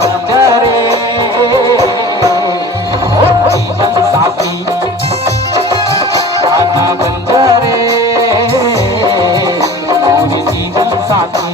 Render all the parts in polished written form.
बंजारे जीवन साथी आना बंजारे और जीवन साथी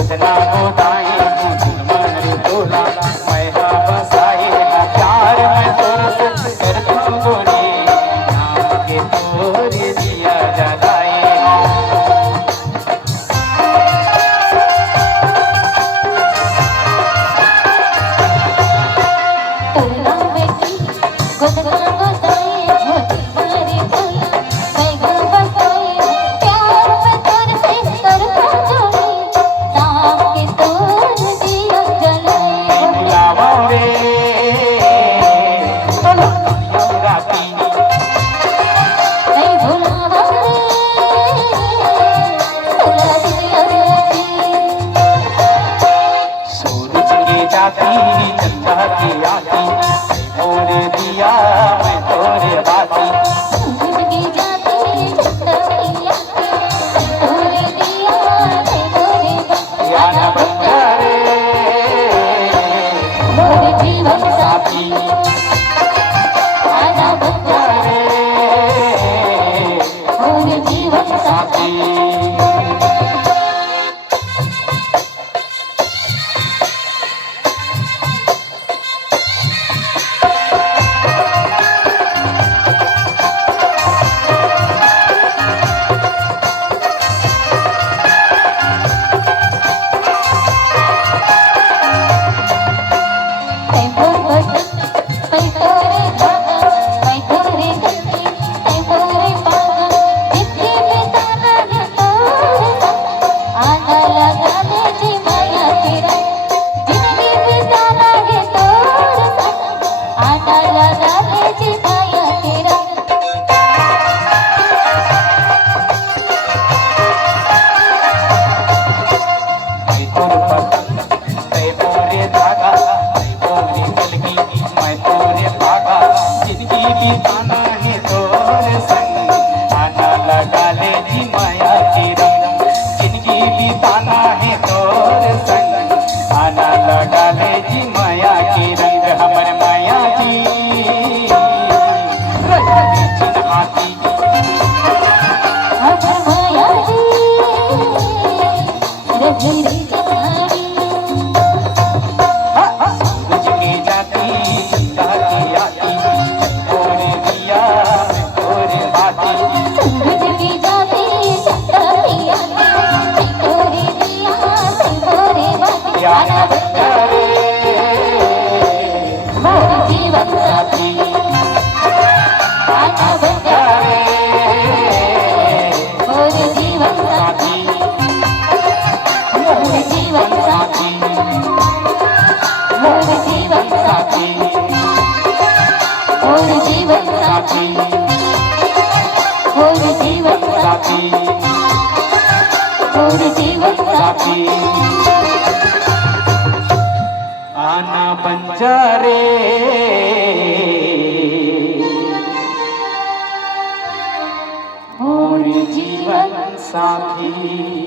उतना होताए मन तोला मैं बसाए प्यार में तोर कर तू गोरी नाम के तोरे दिया जलाए चंदा की आती मोर दिया मैं तोरे बाती जिंदगी जाती चंदा की आती तोरे दिया मैं तोरे बाती आना बंजारे मोर जीवन साथी आना बंजारे मोर जीवन साथी आना बंजारे और जीवन साथी।